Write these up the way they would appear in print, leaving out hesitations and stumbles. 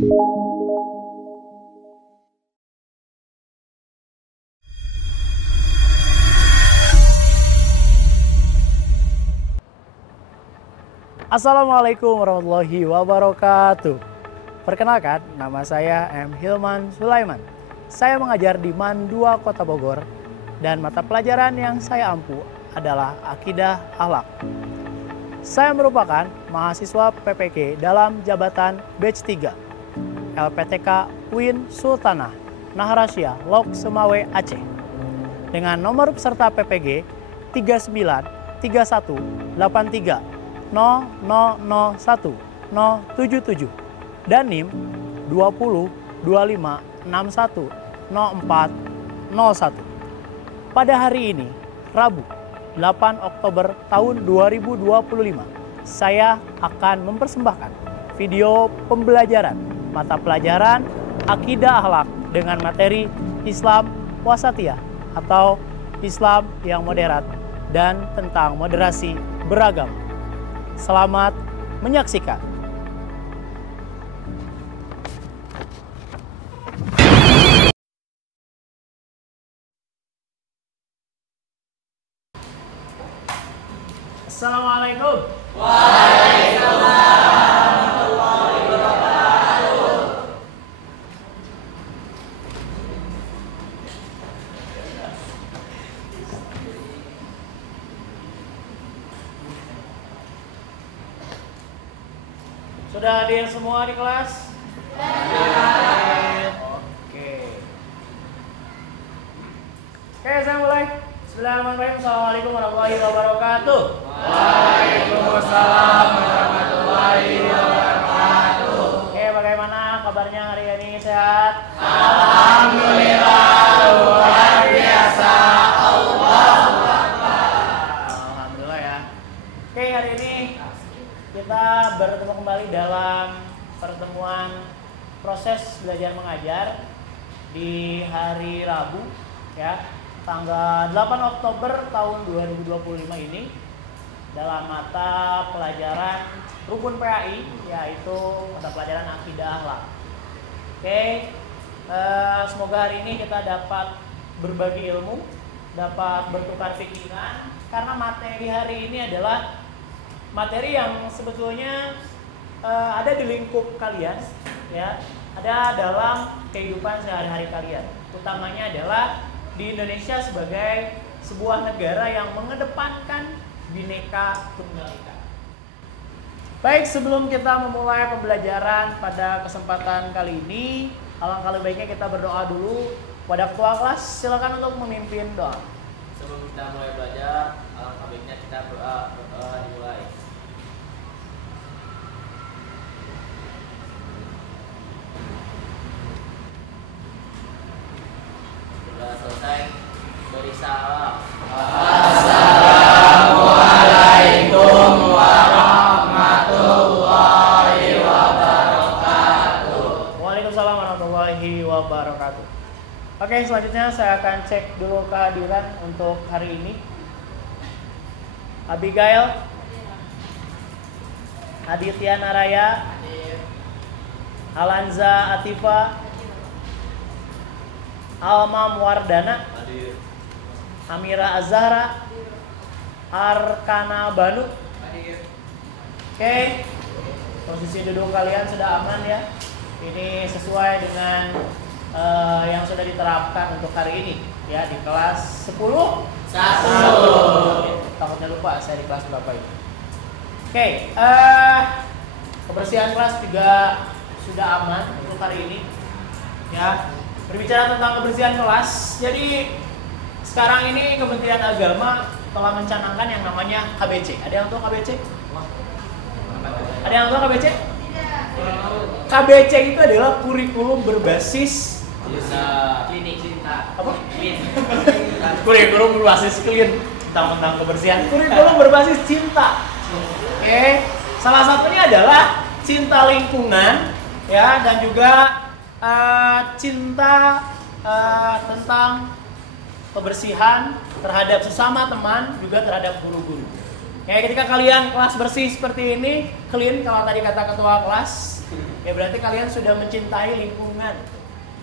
Assalamualaikum warahmatullahi wabarakatuh. Perkenalkan, nama saya M. Hilman Sulaiman. Saya mengajar di MAN 2 Kota Bogor dan mata pelajaran yang saya ampu adalah Akidah Akhlak. Saya merupakan mahasiswa PPG dalam jabatan batch 3 LPTK UIN Sultanah Nahrasia Lok Semawe Aceh dengan nomor peserta PPG 393183 0001077 dan NIM 2025610401. Pada hari ini, Rabu 8 Oktober tahun 2025, saya akan mempersembahkan video pembelajaran mata pelajaran Akidah Akhlak dengan materi Islam Wasatiyah atau Islam yang moderat dan tentang moderasi beragama. Selamat menyaksikan. Assalamualaikum. Waalaikumsalam warahmatullahi wabarakatuh. Sudah hadir semua di kelas? Hadir. Oke, saya mulai. Bismillahirrahmanirrahim. Assalamualaikum warahmatullahi wabarakatuh. Waalaikumsalam warahmatullahi wabarakatuh. Oke, bagaimana kabarnya hari ini? Sehat? Alhamdulillah luar biasa. Alhamdulillah ya. Oke, hari ini kita bertemu kembali dalam pertemuan proses belajar mengajar di hari Rabu ya, tanggal 8 Oktober tahun 2025 ini dalam mata pelajaran rukun PAI, yaitu mata pelajaran Akidah Akhlak. Oke, semoga hari ini kita dapat berbagi ilmu, dapat bertukar pikiran, karena materi hari ini adalah materi yang sebetulnya ada di lingkup kalian, ya, ada dalam kehidupan sehari-hari kalian. Utamanya adalah di Indonesia sebagai sebuah negara yang mengedepankan Bhinneka Tunggal Ika. Baik, sebelum kita memulai pembelajaran pada kesempatan kali ini, alangkah lebih baiknya kita berdoa dulu. Pada ketua kelas, silakan untuk memimpin doa. Sebelum kita mulai belajar, alangkah baiknya kita berdoa dimulai. Sudah selesai, beri salam. Assalamualaikum warahmatullahi wabarakatuh. Waalaikumsalam warahmatullahi wabarakatuh. Oke, selanjutnya saya akan cek dulu kehadiran untuk hari ini. Abigail, Aditya Naraya, Alanza Atifa, Alma Muardana, Amira Azhara, Arkana Banu. Oke, posisi duduk kalian sudah aman ya. Ini sesuai dengan yang sudah diterapkan untuk hari ini ya, di kelas 10. Takutnya lupa saya di kelas berapa ini. Oke, kebersihan kelas juga sudah aman untuk hari ini ya. Berbicara tentang kebersihan kelas, jadi sekarang ini Kementerian Agama telah mencanangkan yang namanya KBC. Ada yang tahu KBC? Ada yang tahu KBC? KBC itu adalah kurikulum berbasis Klinik cinta. apa? Kurikulum berbasis clean, tentang kebersihan. Kurikulum berbasis cinta. Oke, salah satunya adalah cinta lingkungan ya, dan juga cinta tentang kebersihan terhadap sesama teman, juga terhadap guru-guru. Ketika kalian kelas bersih seperti ini, clean kalau tadi kata ketua kelas, Ya berarti kalian sudah mencintai lingkungan.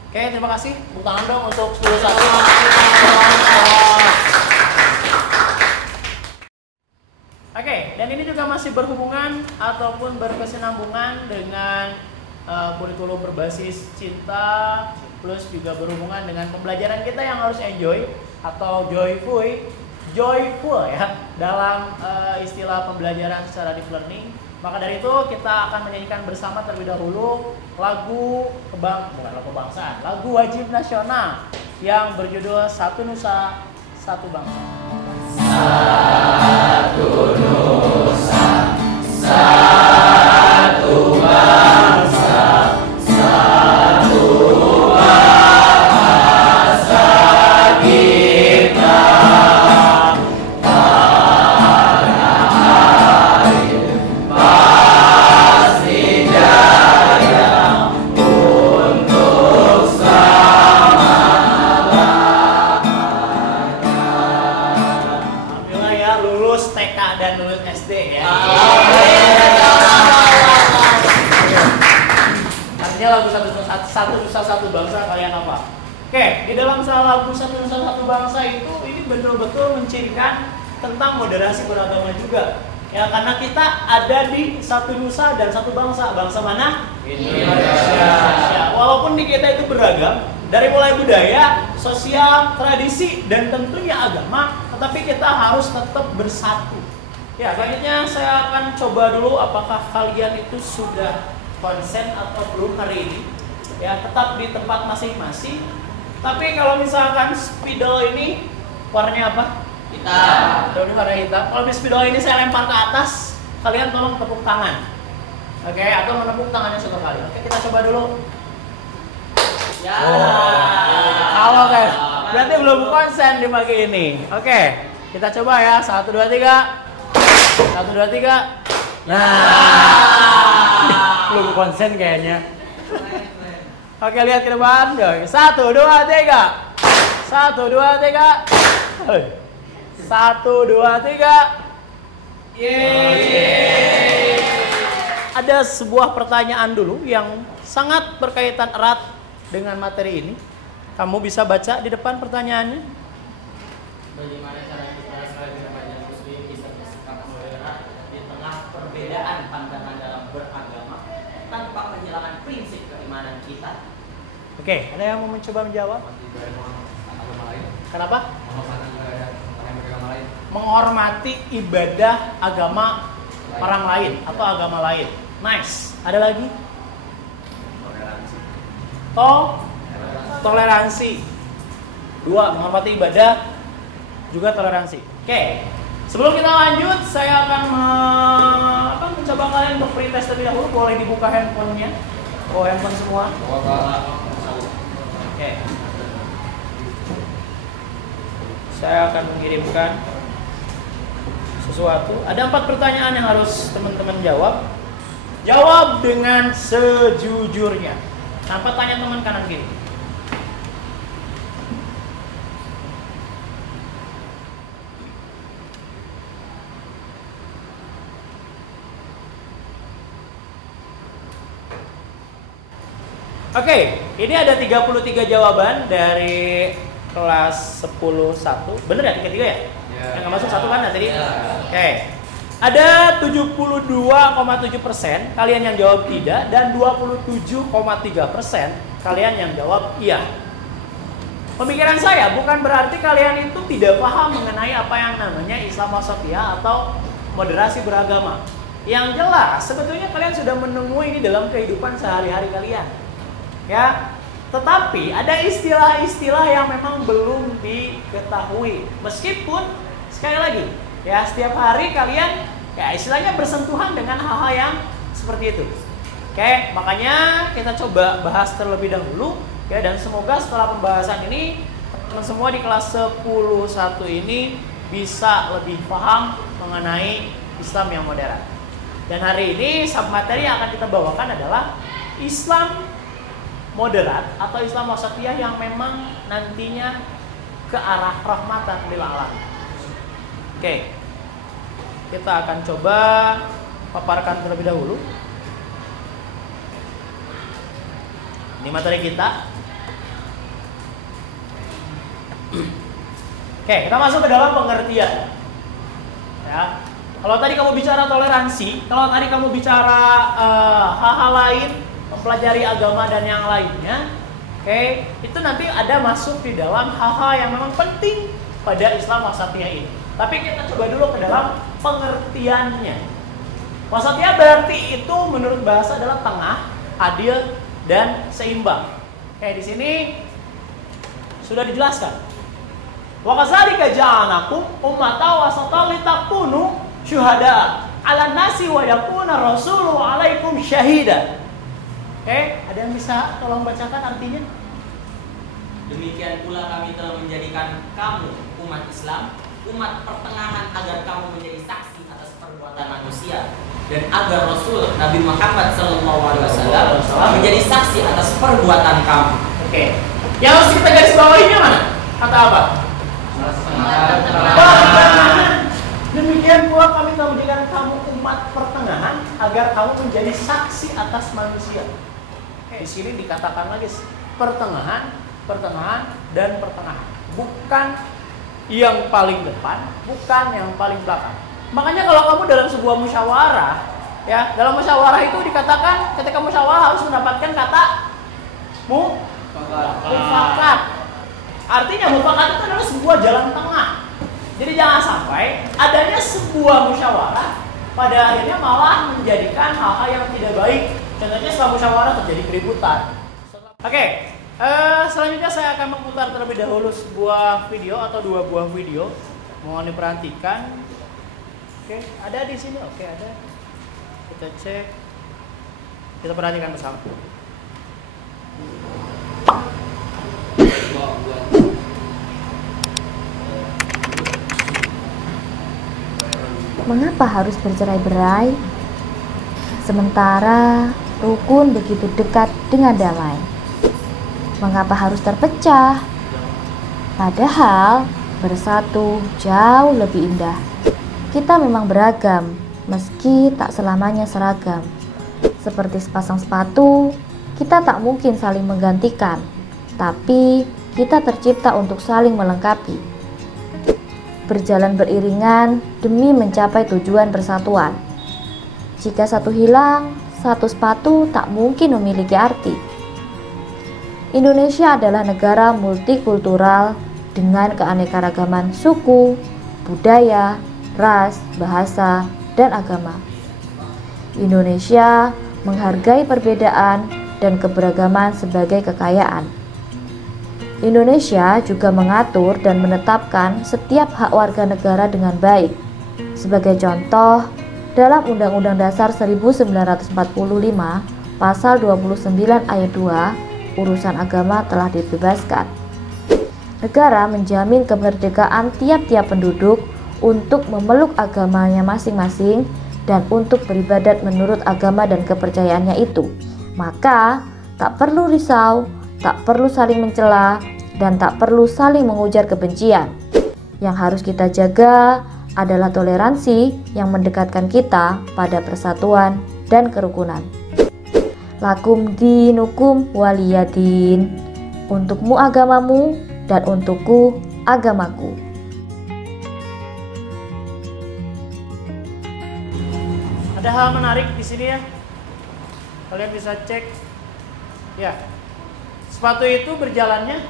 Oke, terima kasih. Tepuk tangan dong untuk 10-1. Oke, dan ini juga masih berhubungan ataupun berkesinambungan dengan kurikulum berbasis cinta, plus juga berhubungan dengan pembelajaran kita yang harus enjoy atau joyful ya dalam istilah pembelajaran secara deep learning. Maka dari itu kita akan menyanyikan bersama terlebih dahulu lagu kebangsaan, lagu wajib nasional yang berjudul Satu Nusa Satu Bangsa. Satu nusa, satu bangsa, satu bahasa kita. Tanah air pasti jaya untuk Alhamdulillah ya, lulus TK dan lulus SD ya. Artinya lagu satu nusa satu bangsa kalian apa? Oke, di dalam lagu Satu Nusa Satu Bangsa itu ini betul-betul mencirikan tentang moderasi beragama juga. Ya, karena kita ada di satu nusa dan satu bangsa. Bangsa mana? Indonesia. Walaupun di kita itu beragam, dari mulai budaya, sosial, tradisi, dan tentunya agama, tetapi kita harus tetap bersatu. Ya, selanjutnya saya akan coba dulu apakah kalian itu sudah konsen atau belum hari ini. Ya, tetap di tempat masing-masing. Tapi kalau misalkan spidol ini warnanya apa? hitam. Daunnya warna hitam. Kalau di spidol ini saya lempar ke atas, kalian tolong tepuk tangan. Oke, atau menepuk tangannya satu kali. Oke, kita coba dulu. Ya. Kalau guys, berarti belum konsen di pagi ini. Oke, kita coba ya. 1, 2, 3. 1, 2, 3. Nah, belum konsen kayaknya. Oke, lihat ke depan. 1, 2, 3. 1, 2, 3. 1, 2, 3. Yeay. Ada sebuah pertanyaan dulu yang sangat berkaitan erat dengan materi ini. Kamu bisa baca di depan pertanyaannya. Bagaimana cara kita sebagai remaja muslim bisa bersikap moderat di tengah perbedaan pandangan dalam beragama tanpa kehilangan prinsip keimanan kita? Oke, ada yang mau mencoba menjawab? Kenapa? Menghormati ibadah agama orang lain atau agama lain. Nice. Ada lagi? Toleransi. 2, menghormati ibadah juga toleransi. Oke. Sebelum kita lanjut, saya akan mencoba kalian untuk pretest terlebih dahulu. Boleh dibuka handphonenya. Handphone semua. Oke. Saya akan mengirimkan sesuatu. Ada 4 pertanyaan yang harus teman-teman jawab. Jawab dengan sejujurnya. Tanpa tanya teman kanan kiri. Oke, ini ada 33 jawaban dari kelas 10-1. Bener ya 33 ya? Yang nggak masuk 1 kan tadi? Oke. Ada 72,7% kalian yang jawab tidak dan 27,3% kalian yang jawab iya. Pemikiran saya bukan berarti kalian itu tidak paham mengenai apa yang namanya Islam wasatiyah atau moderasi beragama. Yang jelas sebetulnya kalian sudah menemui ini dalam kehidupan sehari-hari kalian. Ya, tetapi ada istilah-istilah yang memang belum diketahui. Meskipun sekali lagi, ya setiap hari kalian ya istilahnya bersentuhan dengan hal-hal yang seperti itu. Oke, makanya kita coba bahas terlebih dahulu ya, dan semoga setelah pembahasan ini teman semua di kelas 10-1 ini bisa lebih paham mengenai Islam yang modern. Dan hari ini submateri yang akan kita bawakan adalah Islam moderat atau Islam wasatiyah yang memang nantinya ke arah rahmatan lil alamin. Oke. Kita akan coba paparkan terlebih dahulu. Ini materi kita. Oke, kita masuk ke dalam pengertian. Ya. Kalau tadi kamu bicara toleransi, kalau tadi kamu bicara hal-hal lain, mempelajari agama dan yang lainnya, oke, itu nanti ada masuk di dalam hal-hal yang memang penting pada Islam wasatiyah ini. Tapi kita coba dulu ke dalam pengertiannya. Wasatiyah berarti itu menurut bahasa adalah tengah, adil, dan seimbang. Oke, di sini sudah dijelaskan. Wa kadzalika ja'alnakum ummatan wasatan litakunu syuhada 'alan nasi wa yakuna rasulu 'alaikum syahida. Oke, ada yang bisa tolong bacakan artinya? Demikian pula kami telah menjadikan kamu umat Islam, umat pertengahan agar kamu menjadi saksi atas perbuatan manusia dan agar Rasul Nabi Muhammad SAW menjadi saksi atas perbuatan kamu. Oke. Yang harus kita garis bawahinya mana? Kata apa? Pertengahan. Demikian pula kami telah menjadikan kamu umat pertengahan agar kamu menjadi saksi atas manusia. Di sini dikatakan lagi pertengahan, dan pertengahan. Bukan yang paling depan, bukan yang paling belakang. Makanya kalau kamu dalam sebuah musyawarah, ya, dalam musyawarah itu dikatakan ketika musyawarah harus mendapatkan kata mufakat. Artinya mufakat itu adalah sebuah jalan tengah. Jadi jangan sampai adanya sebuah musyawarah pada akhirnya malah menjadikan hal-hal yang tidak baik. Contohnya setelah musyawarah terjadi keributan. Oke, selanjutnya saya akan memutar terlebih dahulu sebuah video atau dua buah video. Mohon diperhatikan. Oke, ada di sini. Oke, ada. Kita cek. Kita perhatikan bersama. Mengapa harus bercerai-berai? Sementara rukun begitu dekat dengan damai. Mengapa harus terpecah? Padahal bersatu jauh lebih indah. Kita memang beragam, meski tak selamanya seragam. Seperti sepasang sepatu, kita tak mungkin saling menggantikan, tapi kita tercipta untuk saling melengkapi. Berjalan beriringan demi mencapai tujuan persatuan. Jika satu hilang, satu sepatu tak mungkin memiliki arti. Indonesia adalah negara multikultural dengan keanekaragaman suku, budaya, ras, bahasa, dan agama. Indonesia menghargai perbedaan dan keberagaman sebagai kekayaan. Indonesia juga mengatur dan menetapkan setiap hak warga negara dengan baik. Sebagai contoh, dalam Undang-Undang Dasar 1945, Pasal 29 ayat 2, urusan agama telah dibebaskan. Negara menjamin kemerdekaan tiap-tiap penduduk untuk memeluk agamanya masing-masing dan untuk beribadat menurut agama dan kepercayaannya itu. Maka, tak perlu risau, tak perlu saling mencela, dan tak perlu saling mengujar kebencian. Yang harus kita jaga adalah toleransi yang mendekatkan kita pada persatuan dan kerukunan. Lakum dinukum waliyadin. Untukmu agamamu dan untukku agamaku. Ada hal menarik di sini ya. Kalian bisa cek. Ya. Sepatu itu berjalannya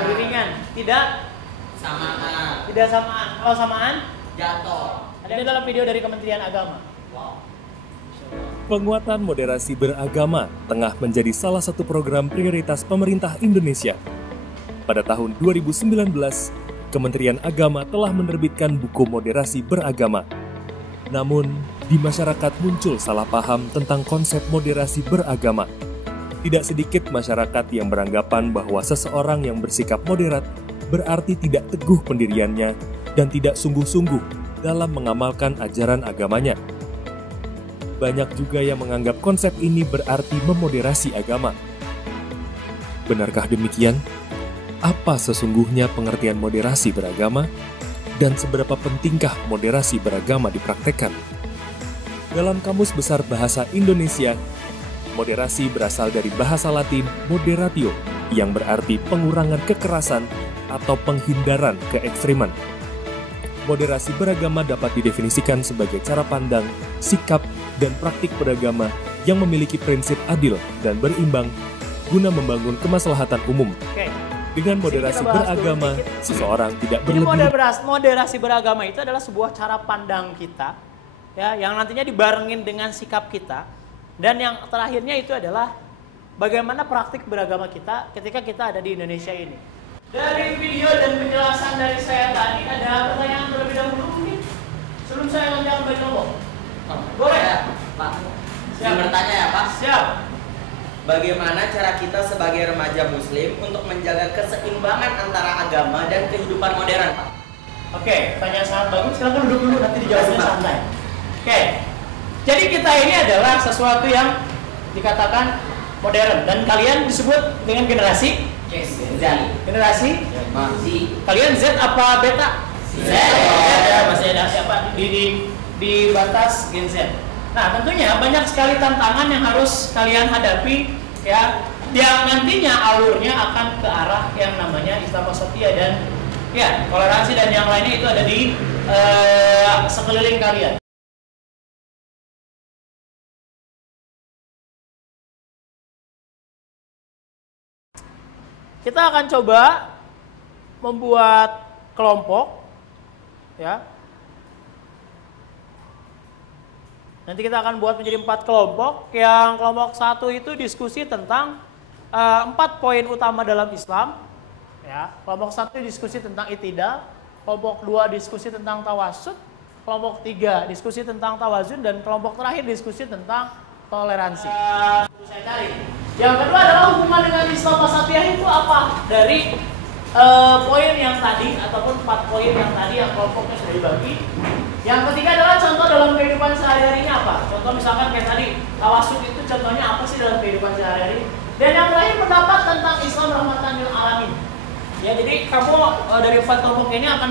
beriringan, tidak Samaan. tidak samaan. Kalau samaan Jatuh. ada di dalam video dari Kementerian Agama. Wow. Penguatan moderasi beragama tengah menjadi salah satu program prioritas pemerintah Indonesia. Pada tahun 2019, Kementerian Agama telah menerbitkan buku moderasi beragama. Namun, di masyarakat muncul salah paham tentang konsep moderasi beragama. Tidak sedikit masyarakat yang beranggapan bahwa seseorang yang bersikap moderat berarti tidak teguh pendiriannya dan tidak sungguh-sungguh dalam mengamalkan ajaran agamanya. Banyak juga yang menganggap konsep ini berarti memoderasi agama. Benarkah demikian? Apa sesungguhnya pengertian moderasi beragama? Dan seberapa pentingkah moderasi beragama dipraktekkan? Dalam Kamus Besar Bahasa Indonesia, Moderasi berasal dari bahasa Latin moderatio, yang berarti pengurangan kekerasan atau penghindaran keekstriman. Moderasi beragama dapat didefinisikan sebagai cara pandang, sikap, dan praktik beragama yang memiliki prinsip adil dan berimbang guna membangun kemaslahatan umum. Oke. Dengan moderasi Kita bahas beragama, dulu sedikit. seseorang tidak Jadi berlebihan. moderasi beragama itu adalah sebuah cara pandang kita, ya, yang nantinya dibarengin dengan sikap kita. Dan yang terakhirnya itu adalah bagaimana praktik beragama kita ketika kita ada di Indonesia ini. Dari video dan penjelasan dari saya tadi, ada pertanyaan terlebih dahulu mungkin sebelum saya loncat ke kelompok. Boleh ya, Pak. Siap. Saya bertanya ya, Pak. Siap. Bagaimana cara kita sebagai remaja muslim untuk menjaga keseimbangan antara agama dan kehidupan modern, Pak? Oke, pertanyaan sangat bagus. Silakan duduk dulu, nanti dijawabnya santai. Oke, jadi kita ini adalah sesuatu yang dikatakan modern dan kalian disebut dengan generasi Z. generasi Masih kalian Z apa beta? Z. Ya, masih ada siapa di batas Gen Z. Nah, tentunya banyak sekali tantangan yang harus kalian hadapi, ya, yang nantinya alurnya akan ke arah yang namanya Islam Wasatiyah dan ya toleransi dan yang lainnya itu ada di sekeliling kalian. Kita akan coba membuat kelompok, ya. Nanti kita akan buat menjadi 4 kelompok. Yang kelompok 1 itu diskusi tentang 4 poin utama dalam Islam. Ya, kelompok 1 diskusi tentang itidal, kelompok 2 diskusi tentang tawasud, kelompok 3 diskusi tentang tawazun, dan kelompok terakhir diskusi tentang toleransi. Saya cari. Yang kedua adalah hubungan dengan Islam Wasatiyah itu apa? Dari poin yang tadi ataupun 4 poin yang tadi yang kelompoknya sudah dibagi. Yang ketiga adalah contoh dalam kehidupan sehari-harinya apa? Contoh misalkan kayak tadi tawasud itu contohnya apa sih dalam kehidupan sehari-hari? Dan yang terakhir pendapat tentang Islam rahmatan lil alamin. Ya, jadi kamu dari 4 kelompok ini akan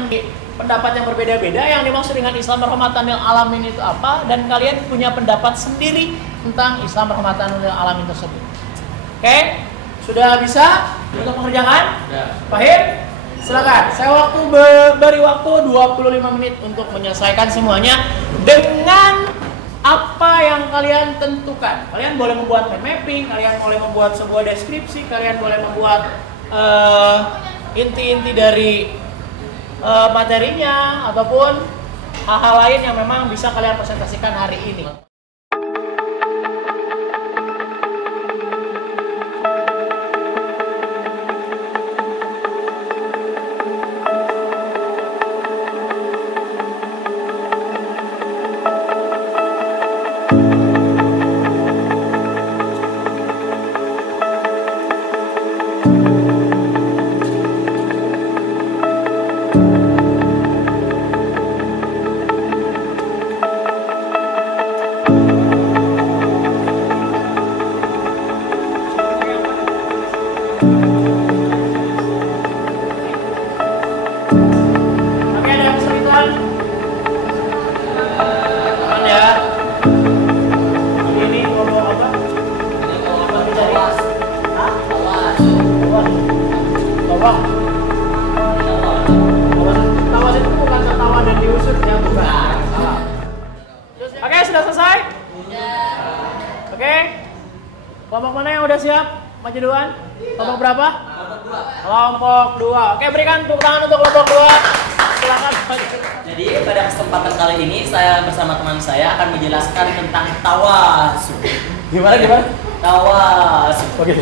pendapat yang berbeda-beda. Yang dimaksud dengan Islam rahmatan lil alamin itu apa? Dan kalian punya pendapat sendiri tentang Islam rahmatan lil alamin tersebut. Oke, sudah bisa untuk mengerjakan? Paham? Silakan. Saya beri waktu 25 menit untuk menyelesaikan semuanya dengan apa yang kalian tentukan. Kalian boleh membuat mind mapping, kalian boleh membuat sebuah deskripsi, kalian boleh membuat inti-inti dari materinya ataupun hal-hal lain yang memang bisa kalian presentasikan hari ini. Kelompok mana yang udah siap? Maju duluan. Kelompok berapa? Kelompok 2. Oke, berikan tepuk tangan untuk kelompok 2. Silakan. Jadi pada kesempatan kali ini saya bersama teman saya akan menjelaskan tentang tawasud. Gimana? Tawasud. Oke.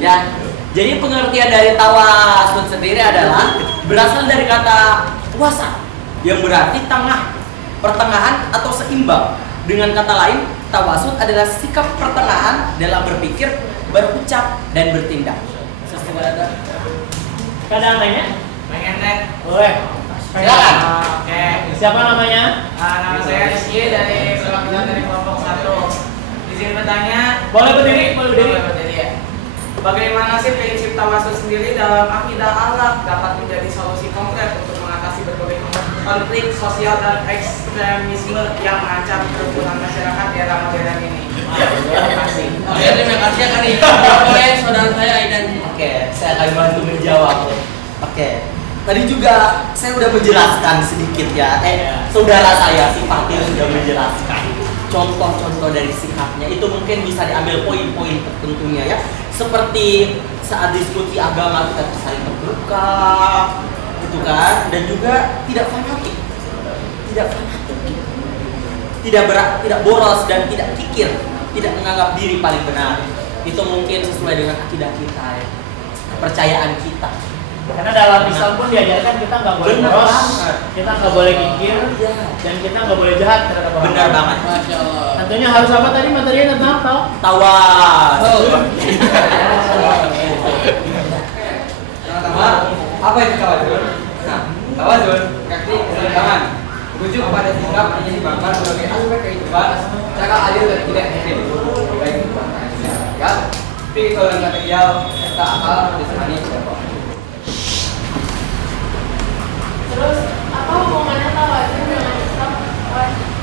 Ya. Jadi pengertian dari tawasud sendiri adalah berasal dari kata wasat yang berarti tengah, pertengahan atau seimbang. Dengan kata lain, tawasud adalah sikap pertengahan dalam berpikir, berucap, dan bertindak. Sesuai ada. Ada namanya? Pengen deh. Boleh. Silakan. Oke. Siapa namanya? Nama saya Rizky dari perwakilan dari kelompok 1. Di sini bertanya. Boleh berdiri, boleh berdiri. Boleh berdiri ya. Bagaimana sih prinsip tawasud sendiri dalam akidah akhlak dapat menjadi solusi konkret untuk mengatasi berbagai konflik sosial dan ekstremisme yang mengancam kerukunan masyarakat di era modern ini? Terima kasih. Oke, terima kasih ya Kak Nika. Oleh saudara saya Aidan. Oke, saya akan bantu menjawab. Oke, tadi juga saya udah menjelaskan sedikit ya. Saudara saya si Fatil sudah menjelaskan contoh-contoh dari sikapnya. Itu mungkin bisa diambil poin-poin tertentunya ya. Seperti saat diskusi agama kita saling terbuka, gitu kan? Dan juga tidak fanatik, tidak boros dan tidak kikir, tidak menganggap diri paling benar. Itu mungkin sesuai dengan akidah kita ya, kepercayaan kita. Karena dalam Islam pun diajarkan kita nggak boleh boros, kita nggak boleh kikir, dan kita nggak boleh jahat terhadap orang. Benar banget. Masya Allah. Tentunya harus apa tadi materinya tentang Tawas. Pertama, apa itu tawazun? Nah, tawazun kaki keseimbangan merujuk pada sikap yang menyeimbangkan berbagai aspek kehidupan secara adil dan tidak ekstrim, baik itu ya, spiritual dan material, serta akal jasmani dan rohani. Terus apa hubungannya tawazun dengan Islam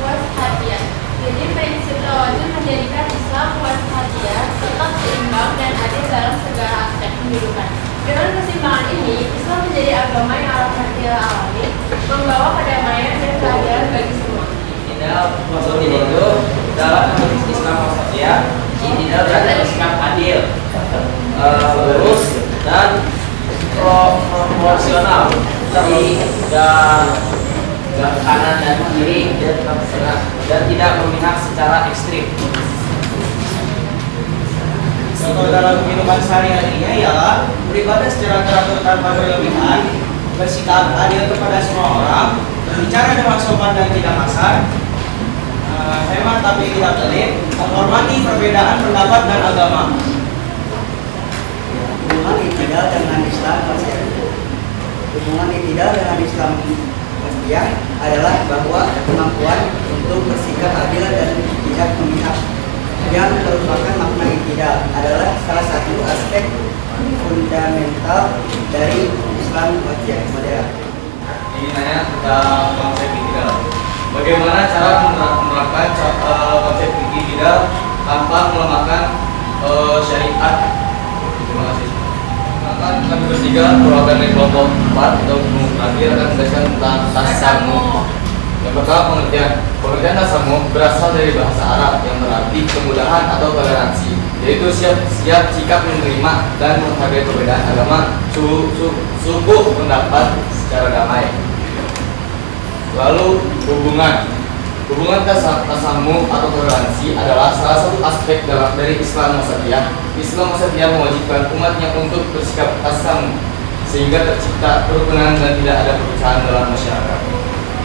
wasatiyah? Jadi prinsip tawazun menjadikan Islam wasatiyah tetap seimbang dan adil dalam segala aspek kehidupan. Dengan keseimbangan ini, Islam menjadi agama yang al-fadil alamin, membawa kedamaian dan keadilan bagi semua. Tidak maksudnya itu dalam Islam wasatiyah, tidak berarti bersikap adil, lurus dan proporsional. Jadi tidak kanan dan kiri dan tidak memihak secara ekstrim. Kalau dalam kehidupan sehari-harinya ialah beribadah secara teratur tanpa berlebihan, bersikap adil kepada semua orang, berbicara dengan sopan dan tidak kasar, hemat tapi tidak pelit, menghormati perbedaan pendapat dan agama. Hubungan iktidal dengan Islam Hubungan iktidal dengan Islam adalah bahwa kemampuan untuk bersikap adil dan tidak memihak. Yang merupakan makna iktidal adalah salah satu aspek fundamental dari Islam modern. Ini nanya tentang konsep iktidal. Bagaimana cara menerapkan konsep iktidal tanpa melemahkan syariat? Terima kasih. Maka kami bertiga perwakilan dari kelompok 4 atau terakhir akan menjelaskan tentang tasamu. Yang pertama pengertian tasamu berasal dari bahasa Arab yang berarti kemudahan atau toleransi, yaitu siap sikap menerima dan menghargai perbedaan agama, suku, pendapat secara damai. Lalu hubungan tasamu atau toleransi adalah salah satu aspek dari Islam wasatiyah. Islam wasatiyah mewajibkan umatnya untuk bersikap tasamu sehingga tercipta kerukunan dan tidak ada perpecahan dalam masyarakat.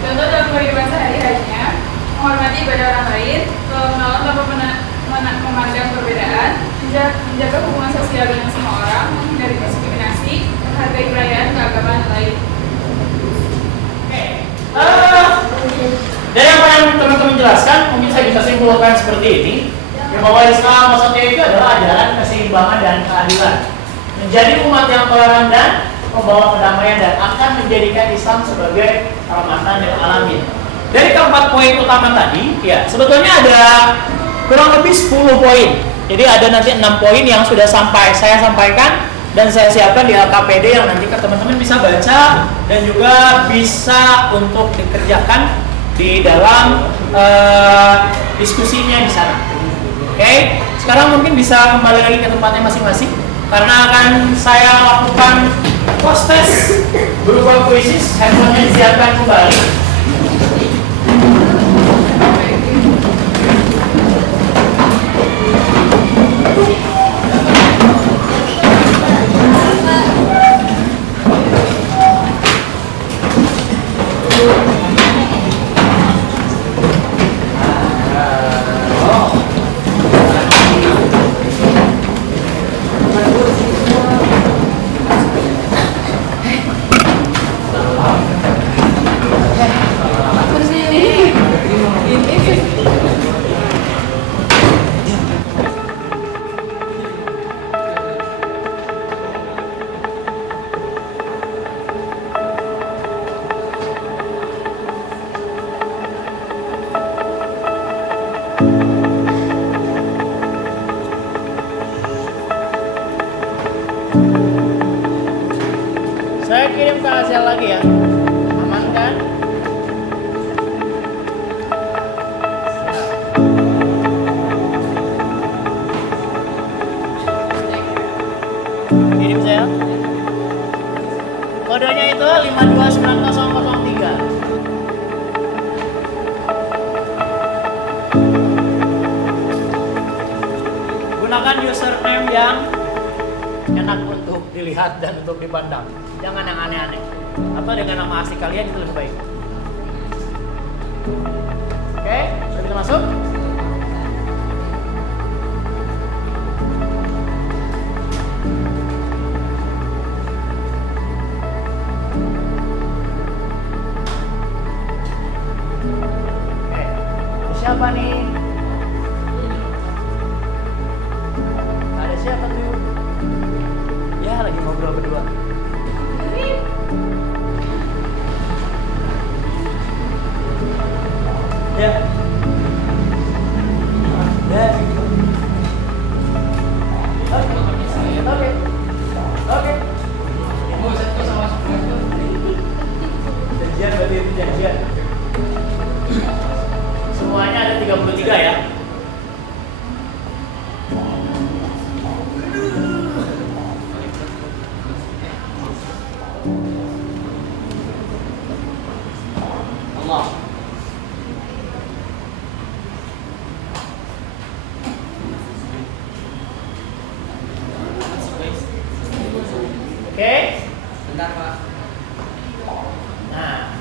Contoh dalam kehidupan sehari-harinya, menghormati ibadah orang lain, mengenal tanpa memandang perbedaan, menjaga hubungan sosial dengan semua orang, menghindari diskriminasi, menghargai perayaan keagamaan lain. Dari apa yang teman-teman jelaskan, mungkin saya bisa simpulkan seperti ini, bahwa Islam wasatiyah itu adalah ajaran keseimbangan dan keadilan, menjadi umat yang toleran dan membawa kedamaian dan akan menjadikan Islam sebagai rahmatan lil alamin. Dari keempat poin utama tadi, ya sebetulnya ada kurang lebih 10 poin. Jadi ada nanti 6 poin yang sudah saya sampaikan dan saya siapkan di LKPD yang nanti teman-teman bisa baca dan juga bisa untuk dikerjakan di dalam diskusinya di sana. Oke, sekarang mungkin bisa kembali lagi ke tempatnya masing-masing karena akan saya lakukan post test berupa kuisis. Handphonenya disiapkan kembali. Saya kirim ke Azel lagi ya. Aman kan? Kirim saya. Kodenya itu 529003. Gunakan username yang enak untuk dilihat dan untuk dipandang. Jangan yang aneh-aneh. Atau dengan nama asli kalian itu lebih baik. Oke, sudah bisa masuk? Oke, siapa nih? Ada siapa tuh? Ya, lagi ngobrol berdua. Ya. Ya. Oke. Oke. Janjian berarti itu janjian. Semuanya ada 33 ya. Allah. Oke. Bentar Pak. Nah.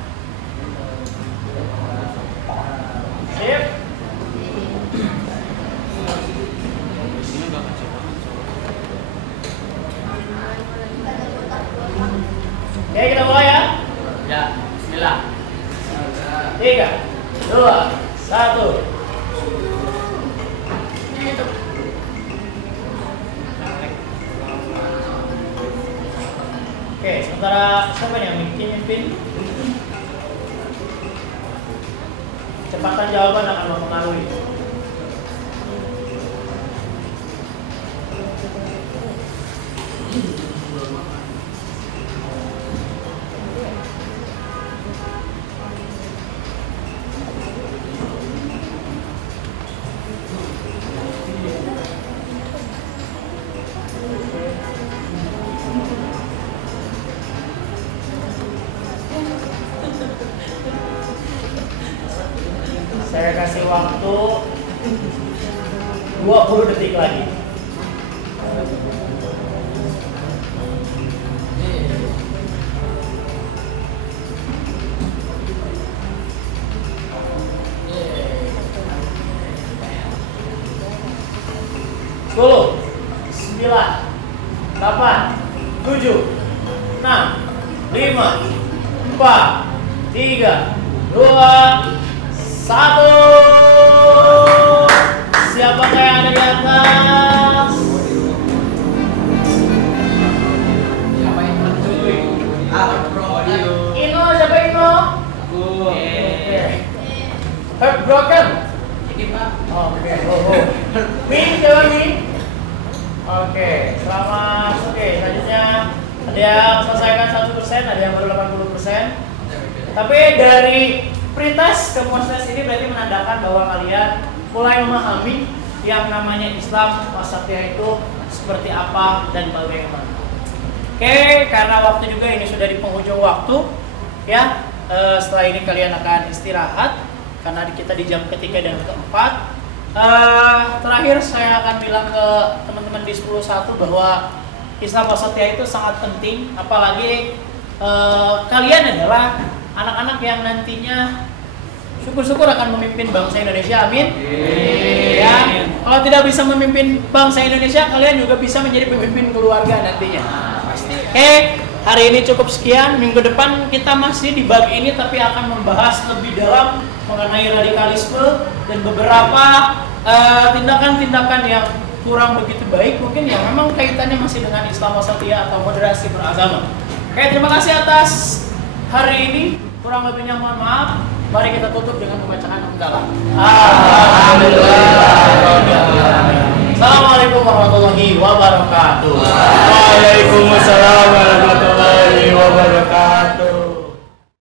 Sip. Oke, kita mulai ya. Ya, bismillah. 3, 2, 1. Oke, sementara siapa nih yang mimpin? Kecepatan jawaban akan mempengaruhi. Saya kasih waktu 20 detik lagi. Sepuluh, 9, 8, 7, 6, 5, 4, 3, 2, 1. Siapakah yang ada di atas? Siapa yang mencuri? Ino, siapa Ino? Heartbroken. Ini Pak. Oke. Min, siapa Min? Oke, selamat. Oke, selanjutnya ada yang selesaikan 100%, ada yang baru 80%. Tapi dari pretest ke post-test ini berarti menandakan bahwa kalian mulai memahami yang namanya Islam wasatiyah itu seperti apa dan bagaimana. Oke, karena waktu juga ini sudah di penghujung waktu, ya. Setelah ini kalian akan istirahat karena kita di jam ketiga dan keempat. Terakhir saya akan bilang ke teman-teman di 10.1 bahwa Islam wasatiyah itu sangat penting, apalagi kalian adalah anak-anak yang nantinya syukur-syukur akan memimpin bangsa Indonesia, amin. Ya, kalau tidak bisa memimpin bangsa Indonesia, kalian juga bisa menjadi pemimpin keluarga nantinya. Oke, hari ini cukup sekian. Minggu depan kita masih di bab ini, tapi akan membahas lebih dalam mengenai radikalisme dan beberapa tindakan-tindakan yang kurang begitu baik, mungkin yang memang kaitannya masih dengan Islam wasatiyah atau moderasi beragama. Oke, terima kasih atas hari ini. Kurang lebihnya mohon maaf. Mari kita tutup dengan pembacaan hamdalah. Alhamdulillah. Assalamualaikum warahmatullahi wabarakatuh. Waalaikumsalam.